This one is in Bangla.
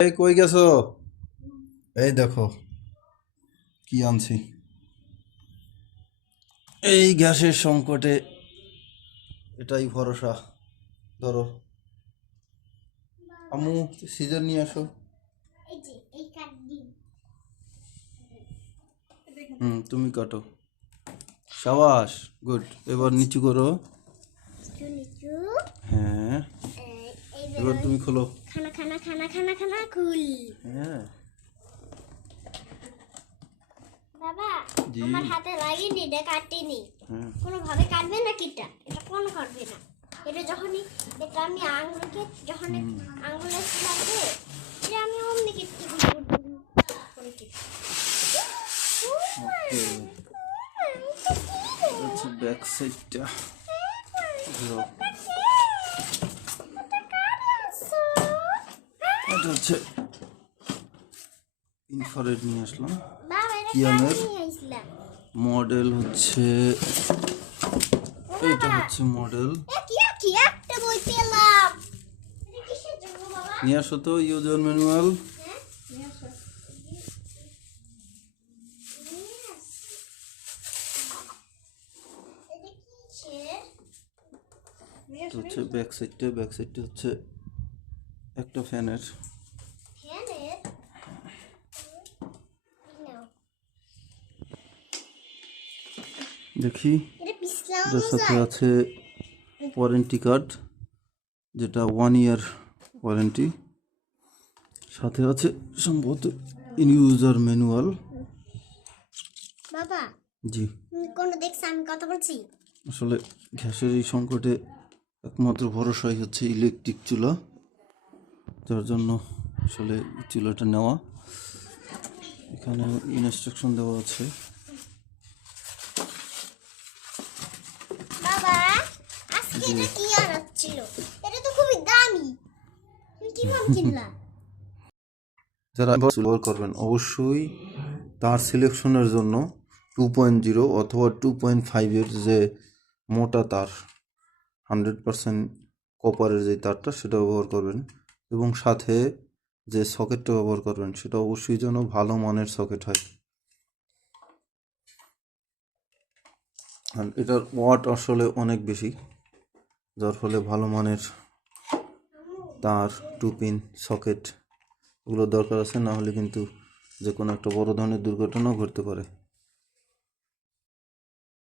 এই কই গেছো? এই দেখো কি আনছি। এই গ্যাসের সংকটে এটাই ভরসা। ধরো আম্মু, সিজার নিয়ে আসো। তুমি কাটো। সাবাস, গুড। এবার নিচু করো। হ্যাঁ, এবার তুমি খোলো। খানা খানা খানা খানা খানা খুল। হ্যাঁ বাবা, জি। আমার হাতে লাগেনি, এটা কাটেনি। হ্যাঁ কোনো ভাবে কাটবে না কিটা, এটা কোনো কাটবে না। এটা যখনই এটা আমি আঙুলকে যখন আঙুলে লাগবে, এটা আমি অমনি কেটে করে কেটে। ওকে, আচ্ছা ব্যাক সাইডটা ধরো। এটা হচ্ছে ইনফ্রারেড নিয়ে আসলাম। বাবা, এটা কিয়ামের নিয়ে আইছিলাম। মডেল হচ্ছে, এটা হচ্ছে মডেল। কি একটা বই পেলাম। এটা কিসের জন্য বাবা? নিয়ে আসো তো ইউজার ম্যানুয়াল। হ্যাঁ, নিয়ে আসো। এটা কিসের? এটা হচ্ছে ব্যাক সাইডটা হচ্ছে একটা ফ্যানের। ফ্যানের? নাও। দেখি, এটা পিছলাও এটার সাথে যায়। আছে ওয়ারেন্টি কার্ড, যেটা 1 ইয়ার ওয়ারেন্টি। সাথে আছে সম্ভবত ইউজার ম্যানুয়াল। বাবা, জি, তুমি কোন দেখছ আমি কথা বলছি? আসলে গ্যাসের এই সংকটে একমাত্র ভরসাই হচ্ছে ইলেকট্রিক চুলা, যার জন্য আসলে এই চুলাটা নেওয়া। এখানে ইনস্ট্রাকশন দেওয়া আছে। বাবা, আজকে এটা কি আনাচ্ছিল? এটা তো খুবই দামি। তুমি কিভাবে কিনলা? যারা ব্যবহার করবেন অবশ্যই তার সিলেকশনের জন্য 2.0 অথবা 2.5 যে মোটা তার, 100% কপারের যে তারটা সেটা ব্যবহার করবেন, এবং সাথে যে সকেটটা ব্যবহার করবেন সেটা অবশ্যই যেন ভালো মানের সকেট হয়। আর এটার ওয়াট আসলে অনেক বেশি, যার ফলে ভালো মানের তার, 2 পিন সকেট এগুলো দরকার আছে, না হলে কিন্তু যে কোনো একটা বড় ধরনের দুর্ঘটনাও ঘটতে পারে।